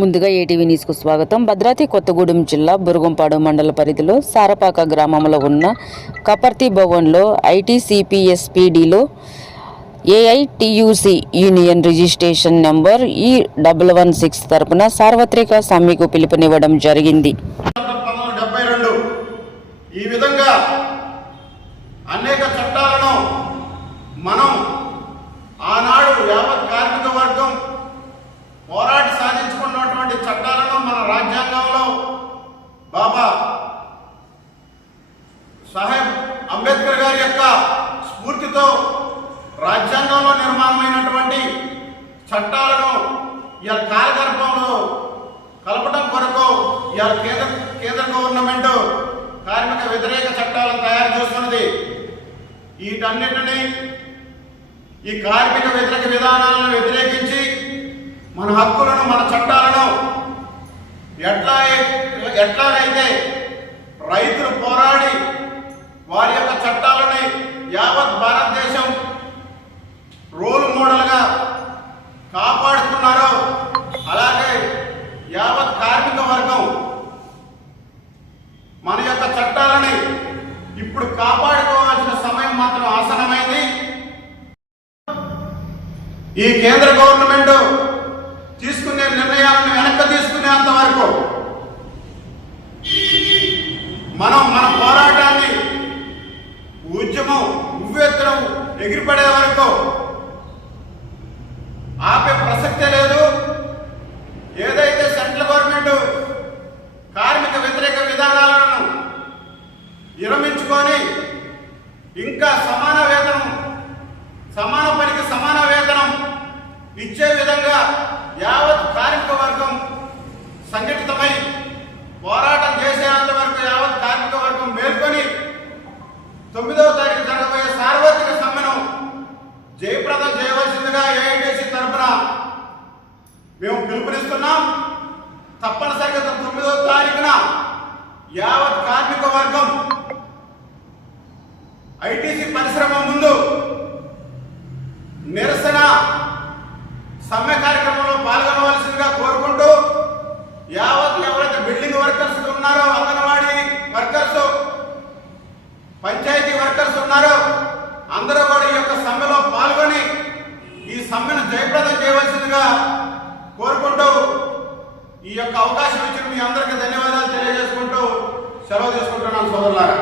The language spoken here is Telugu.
ముందుగా ఏటీవీ న్యూస్కు స్వాగతం. భద్రాద్రి కొత్తగూడెం జిల్లా బురుగుంపాడు మండల పరిధిలో సారపాక గ్రామంలో ఉన్న కపర్తి భవన్లో ఐటీసీపీఎస్పీడీలో AITUC union registration number E116 తరపున సార్వత్రిక సమ్మెకు పిలుపునివ్వడం జరిగింది. ఈ విధంగా అనేక చట్టాలను మనం ఆనాడు యావత్ కార్మిక వర్గం పోరాటి సాధించుకున్నటువంటి చట్టాలను మన రాజ్యాంగంలో బాబా సాహెబ్ అంబేద్కర్ గారి యొక్క స్ఫూర్తితో రాజ్యాంగంలో నిర్మాణమైనటువంటి చట్టాలను ఇవాళ కాలగర్భంలో కలపడం కొరకు ఇవాళ కేంద్ర గవర్నమెంట్ కార్మిక వ్యతిరేక చట్టాలను తయారు చేస్తున్నది. వీటన్నిటినీ ఈ కార్మిక వ్యతిరేక విధానాలను వ్యతిరేకించి మన హక్కులను మన చట్టాలను ఎట్లాగైతే రైతులు పోరాడి వారి యొక్క చట్టాలని యావత్ భారతదేశం రోల్ మోడల్గా కాపాడుతున్నారో అలాగే యావత్ కార్మిక వర్గం మన యొక్క చట్టాలని ఇప్పుడు కాపాడుకోవాల్సిన సమయం మాత్రం ఆసన్నమైంది. ఈ కేంద్ర గవర్నమెంట్ తీసుకునే నిర్ణయాలను వెనక్కి తీసుకునేంత వరకు మనం మన పోరాటాన్ని ఉద్యమం ఉవ్వెత్తునం ఎగిరిపడే వరకు ఆపే ప్రసక్తే లేదు. ఏదైతే సెంట్రల్ గవర్నమెంట్ కార్మిక వ్యతిరేక విధానాలను విరమించుకొని ఇంకా సమాన వేతనం, సమాన పనికి సమాన వేతనం ఇచ్చే విధంగా యావత్ కార్మిక వర్గం సంఘటితమై పోరాటం చేసేంత వరకు యావత్ కార్మిక వర్గం మేల్కొని 9వ తారీఖు జరగబోయే సార్వత్రిక సమ్మెను జయప్రదం చేయవలసిందిగా ఏఐటీసీ తరఫున మేము పిలుపునిస్తున్నాం. తప్పనిసరిగా 9వ తారీఖున యావత్ కార్మిక వర్గం ఐటీసీ పరిశ్రమ ముందు నిరసన సమ్మె కార్యక్రమంలో పాల్గొనవలసిందిగా కోరుకుంటూ యావత్ ఎవరైతే బిల్డింగ్ వర్కర్స్ ఉన్నారో, అంగన్వాడీ వర్కర్స్, పంచాయతీ వర్కర్స్ ఉన్నారో అందరూ కూడా ఈ యొక్క సమ్మెలో పాల్గొని ఈ సమ్మెను జయప్రదం చేయవలసిందిగా కోరుకుంటూ ఈ యొక్క అవకాశం ఇచ్చిన మీ అందరికీ ధన్యవాదాలు తెలియజేసుకుంటూ సెలవు తీసుకుంటున్నాను సోదరులారా.